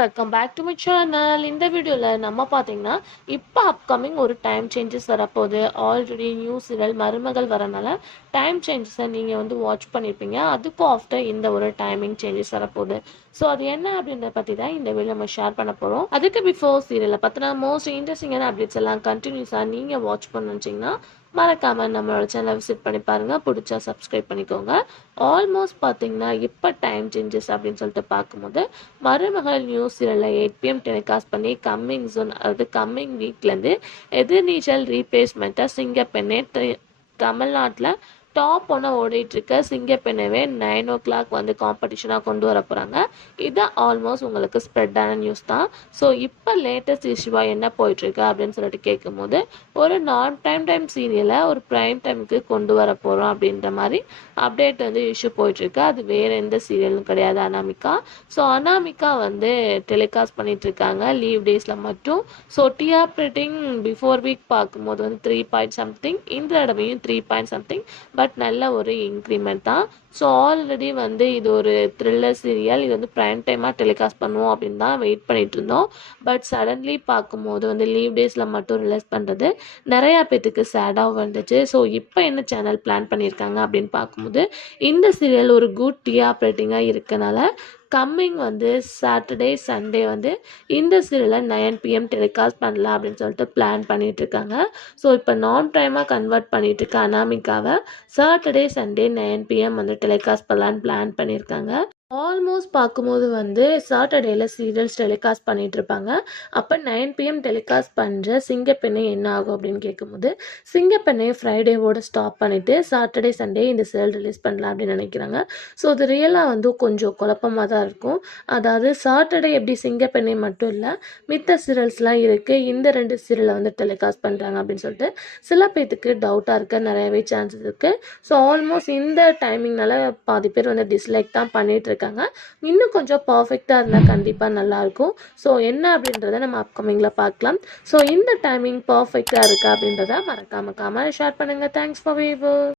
Welcome back to my channel. இந்த வீடியோவில் நம்ம பார்த்தீங்கன்னா இப்போ அப்கமிங் ஒரு டைம் சேஞ்சஸ் வரப்போகுது. ஆல்ரெடி நியூ சீரியல் மருமகள் வரனால டைம் சேஞ்சஸை நீங்கள் வாட்ச் பண்ணியிருப்பீங்க. அதுக்கும் ஆஃப்டர் இந்த ஒரு டைமிங் சேஞ்சஸ் வரப்போகுது. ஸோ அது என்ன அப்படின்றத பற்றி தான் இந்த வீடியோ நம்ம ஷேர் பண்ண போகிறோம். அதுக்கு பிஃபோர் சீரியலை பார்த்தினா மோஸ்ட் இன்ட்ரெஸ்டிங்கான அப்டேட்ஸ் எல்லாம் கண்டினியூஸாக நீங்கள் வாட்ச் பண்ணுச்சிங்கன்னா மறக்காமல் நம்மளோட சேனலை விசிட் பண்ணி பாருங்கள். பிடிச்சா சப்ஸ்கிரைப் பண்ணிக்கோங்க. ஆல்மோஸ்ட் பார்த்தீங்கன்னா இப்போ டைம் சேஞ்சஸ் அப்படின்னு சொல்லிட்டு பார்க்கும்போது மருமகள் நியூஸ் சீரியலில் 8 PM டெலிகாஸ்ட் பண்ணி கம்மிங் ஜோன் அதாவது கம்மிங் வீக்லேருந்து எதிர்நீச்சல் ரீப்ளேஸ்மெண்ட்டாக சிங்கப்பெண்ணே தமிழ்நாட்டில் டாப் ஒன்று ஓடிட்டுருக்க சிங்கப்பெண்ணவே 9 o'clock காம்படிஷனாக கொண்டு வர போகிறாங்க. இது ஆல்மோஸ்ட் உங்களுக்கு ஸ்ப்ரெட்டான நியூஸ் தான். ஸோ இப்போ லேட்டஸ்ட் இஷ்யூவாக என்ன போயிட்டுருக்கு அப்படின்னு சொல்லிட்டு கேட்கும்போது ஒரு நான் டைம் சீரியலை ஒரு ப்ரைம் டைமுக்கு கொண்டு வர போகிறோம் அப்படின்ற மாதிரி அப்டேட் இஷ்யூ போயிட்டுருக்கு. அது வேறு எந்த சீரியலும் கிடையாது, அனாமிகா. ஸோ அனாமிகா டெலிகாஸ்ட் பண்ணிகிட்ருக்காங்க லீவ் டேஸில் மட்டும். ஸோ டிஆர்பிரேட்டிங் பிஃபோர் வீக் பார்க்கும்போது 3 பாயிண்ட் சம்திங், இந்த தடவையும் 3 பாயிண்ட் சம்திங். பட் நல்ல ஒரு இன்க்ரிமெண்ட் தான். ஸோ ஆல்ரெடி இது ஒரு த்ரில்லர் சீரியல். இது ப்ரைம் டைமாக டெலிகாஸ்ட் பண்ணுவோம் அப்படின்னு தான் வெயிட் பண்ணிட்டு இருந்தோம். பட் சடன்லி பார்க்கும்போது லீவ் டேஸில் மட்டும் ரிலீஸ் பண்ணுறது நிறையா பேத்துக்கு சேடாக வந்துச்சு. ஸோ இப்போ என்ன சேனல் பிளான் பண்ணியிருக்காங்க அப்படின்னு பார்க்கும்போது இந்த சீரியல் ஒரு குட் டிஆர்பிரேட்டிங்காக இருக்கனால கம்மிங் சாட்டர்டே சண்டே இந்த சீரியலை 9 PM டெலிகாஸ்ட் பண்ணலாம் அப்படின்னு சொல்லிட்டு பிளான் பண்ணிகிட்ருக்காங்க. ஸோ இப்போ நான் டைமாக கன்வெர்ட் பண்ணிகிட்ருக்க அனாமிகாவை சாட்டர்டே சண்டே 9 PM டெலிகாஸ்ட் பண்ணலான்னு பிளான் பண்ணியிருக்காங்க. ஆல்மோஸ்ட் பார்க்கும்போது சாட்டர்டேயில் சீரியல்ஸ் டெலிகாஸ்ட் பண்ணிகிட்டு இருப்பாங்க. அப்போ 9 PM டெலிகாஸ்ட் பண்ணுற சிங்கப்பெண்ணை என்ன ஆகும் அப்படின்னு கேட்கும்போது சிங்கப்பெண்ணை ஃப்ரைடேவோடு ஸ்டாப் பண்ணிவிட்டு சாட்டர்டே சண்டே இந்த சீரியல் ரிலீஸ் பண்ணலாம் அப்படின்னு நினைக்கிறாங்க. ஸோ அது ரியலாக கொஞ்சம் குழப்பமாக தான் இருக்கும். அதாவது சாட்டர்டே எப்படி சிங்கப்பெண்ணை மட்டும் இல்லை மித்த சீரியல்ஸ்லாம் இருக்குது, இந்த 2 சீரியலை டெலிகாஸ்ட் பண்ணுறாங்க அப்படின்னு சொல்லிட்டு சில பேர்த்துக்கு டவுட்டாக இருக்க நிறையவே சான்சஸ் இருக்குது. ஸோ ஆல்மோஸ்ட் இந்த டைமிங்னால பாதி பேர் டிஸ்லைக் தான் பண்ணிகிட்டு இருக்காங்க. இன்னும் கொஞ்சம் பர்ஃபெக்டாக இருந்தால் கண்டிப்பாக நல்லாயிருக்கும். ஸோ என்ன அப்படின்றத நம்ம அப்கமிங்கில் பார்க்கலாம். ஸோ இந்த டைமிங் பர்ஃபெக்டாக இருக்கா அப்படின்றத மறக்காமல் ஷேர் பண்ணுங்கள். Thanks for viewer.